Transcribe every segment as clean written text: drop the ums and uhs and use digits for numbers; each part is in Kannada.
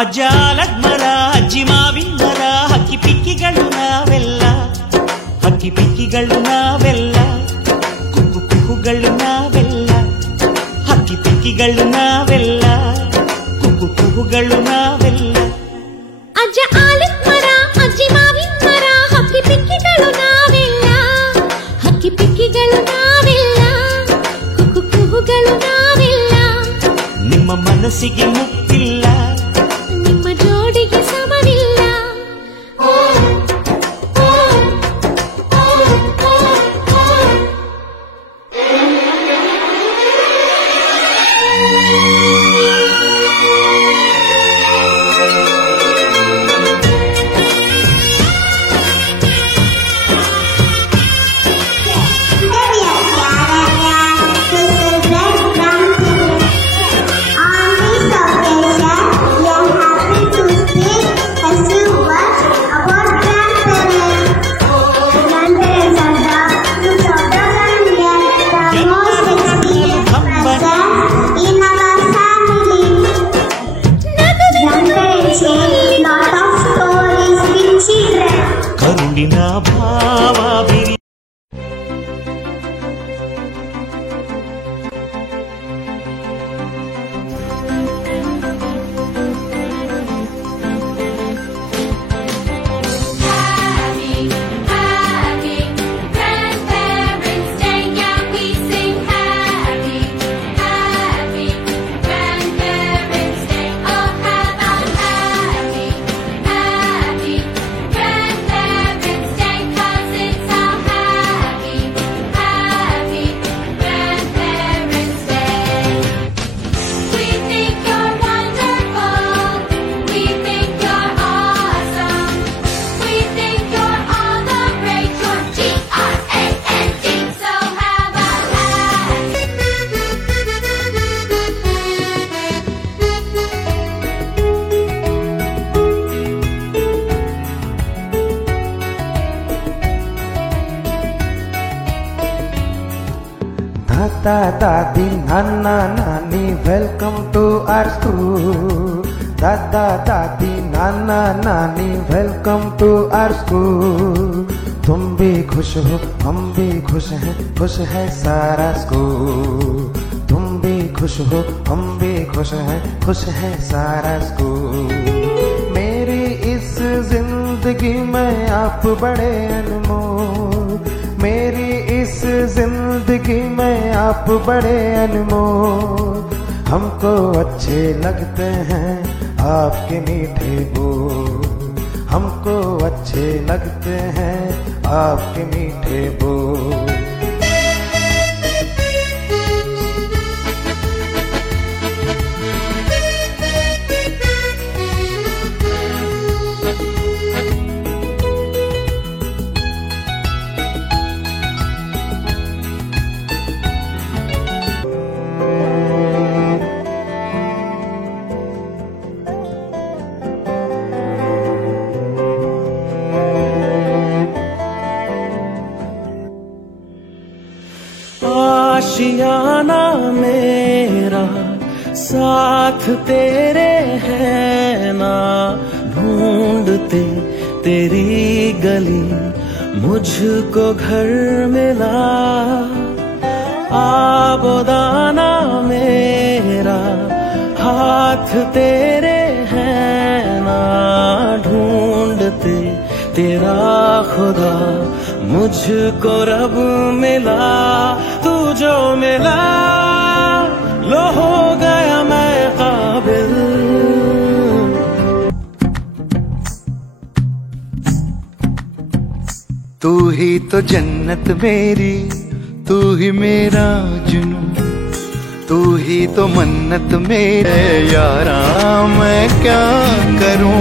ಅಜ್ಜಾಲದ ಮರ ಅಜ್ಜಿ ಮಾವಿನ ಮರ ಹಕ್ಕಿ ಪಿಕ್ಕಿಗಳು ನಾವೆಲ್ಲ, ಹಕ್ಕಿ ಪಿಕ್ಕಿಗಳು ನಾವೆಲ್ಲ, ಕುಕ್ಕು ಕುಹುಗಳು ನಾವೆಲ್ಲ, ಹಕ್ಕಿ ಪಿಕ್ಕಿಗಳು ನಾವೆಲ್ಲ, ಕುಕ್ಕು ಕುಹುಗಳು ನಾವೆಲ್ಲ. ಅಜ್ಜ ಆಲದ ಮರ ಅಜ್ಜಿ ಮಾವಿನ ಮರ ಹಕ್ಕಿ ಪಿಕ್ಕಿಗಳು ನಾವೆಲ್ಲ, ಹಕ್ಕಿ ಪಿಕ್ಕಿಗಳು ನಾವೆಲ್ಲ, ಕುಕ್ಕು ಕುಹುಗಳು ನಾವೆಲ್ಲ. ನಿಮ್ಮ ಮನಸ್ಸಿಗೆ ಮುಟ್ಟಿಲ್ಲ, ನಿಮ್ಮ ಜೋಡಿಗೆ ಸಮವಿಲ್ಲ. ಕರುಳಿನ ಭಾವ ಬಿರಿ दादा दादी नाना नानी वेलकम टू आवर स्कूल. दादा दादी नाना नानी वेलकम टू आवर स्कूल. तुम भी खुश हो हम भी खुश है सारा स्कूल. तुम भी खुश हो हम भी खुश है सारा स्कूल. मेरी इस जिंदगी में आप बड़े अनमोल, मेरी इस जिंदगी में आप बड़े अनमोल. हमको अच्छे लगते हैं आपके मीठे बोल, हमको अच्छे लगते हैं आपके मीठे बोल. आशियाना मेरा साथ तेरे है ना, ढूंढते तेरी गली मुझको घर मिला. आबोदाना मेरा हाथ तेरे है ना, ढूंढते तेरा खुदा मुझको रब मिला. तू जो मिला लो हो गया मैं काबिल. तू ही तो जन्नत मेरी, तू ही मेरा जुनून, तू ही तो मन्नत मेरे यारा. मैं क्या करूं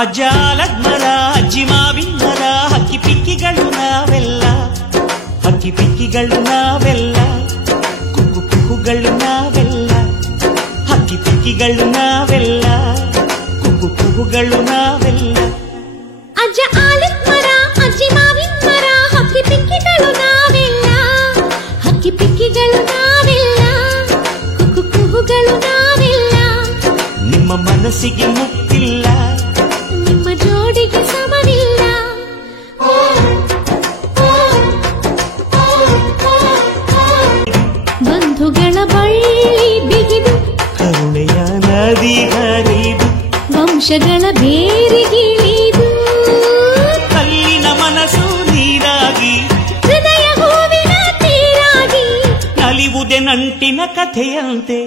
ಅಜ್ಜಾಲದ ಮರ ಅಜ್ಜಿ ಮಾವಿನ ಮರ ಹಕ್ಕಿ ಪಿಕ್ಕಿಗಳು ನಾವೆಲ್ಲ, ಹಕ್ಕಿ ಪಿಕ್ಕಿಗಳು ನಾವೆಲ್ಲ, ಕುಹುಗಳು ನಾವೆಲ್ಲ, ಹಕ್ಕಿ ಪಿಕ್ಕಿಗಳು ನಾವೆಲ್ಲ, ಕುಹು ಕುಹುಗಳು ನಾವೆಲ್ಲ. ಅಜ್ಜ ಆಲಿವ್ ಮರ, ಅಜ್ಜಿ ಮಾವಿನ ಮರ, ಹಕ್ಕಿ ಪಿಕ್ಕಿಗಳು ನಾವೆಲ್ಲ, ಹಕ್ಕಿ ಪಿಕ್ಕಿಗಳು ನಾವೆಲ್ಲ, ಕುಹು ಕುಹುಗಳು ನಾವೆಲ್ಲ. ನಿಮ್ಮ ಮನಸ್ಸಿಗೆ ಮುಟ್ಟಿಲ್ಲ, ನಿಮ್ಮ ಜೋಡಿಗೆ ಸಮವಿಲ್ಲ. ಬಂಧುಗಳ ಬಳ್ಳಿ ಬಿಗಿದು, ಕರುಣೆಯ ನದಿ ಹರಿದು, ವಂಶಗಳ ಬೇರಿಗಿಳಿದು, ಕಲ್ಲಿನ ಮನಸ್ಸು ನೀರಾಗಿ, ಹೃದಯ ಹೂವಿನ ತೀರಾಗಿ, ನಲಿವುದೆ ನಂಟಿನ ಕಥೆಯಂತೆ.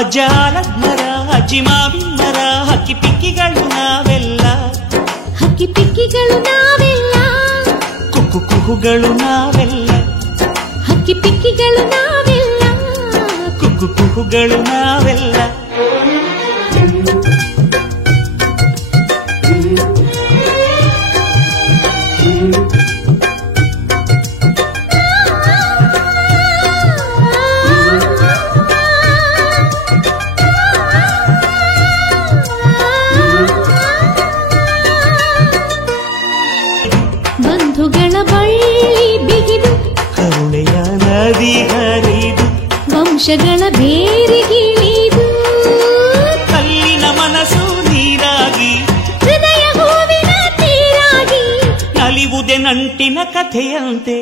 ಅಜ್ಜ ಆಲದ ಮರ, ಅಜ್ಜಿ ಮಾವಿನ ಮರ, ಹಕ್ಕಿ ಪಿಕ್ಕಿಗಳು ನಾವೆಲ್ಲ, ಹಕ್ಕಿ ಪಿಕ್ಕಿಗಳು ನಾವೆಲ್ಲ, ಕುಹು ಕುಹುಗಳು ನಾವೆಲ್ಲ, ಹಕ್ಕಿ ಪಿಕ್ಕಿಗಳು ನಾವೆಲ್ಲ, ಕುಹು ಕುಹುಗಳು ನಾವೆಲ್ಲ. ಬಂಧುಗಳ ಬಳ್ಳಿ ಬಿಗಿದು, ಕರುಣೆಯ ನದಿ ಹರಿದು, ವಂಶಗಳ ಬೇರಿಗಿಳಿದು, ಕಲ್ಲಿನ ಮನಸ್ಸು ನೀರಾಗಿ, ಹೃದಯ ಹೂವಿನ ತೀರಾಗಿ, ನಲಿವುದೆ ನಂಟಿನ ಕಥೆಯಂತೆ.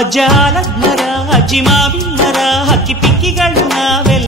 ಅಜ್ಜ ಆಲದ ಮರ, ಅಜ್ಜಿ ಮಾವಿನ ಮರ, ಹಕ್ಕಿ ಪಿಕ್ಕಿಗಳು ನಾವೆಲ್ಲ.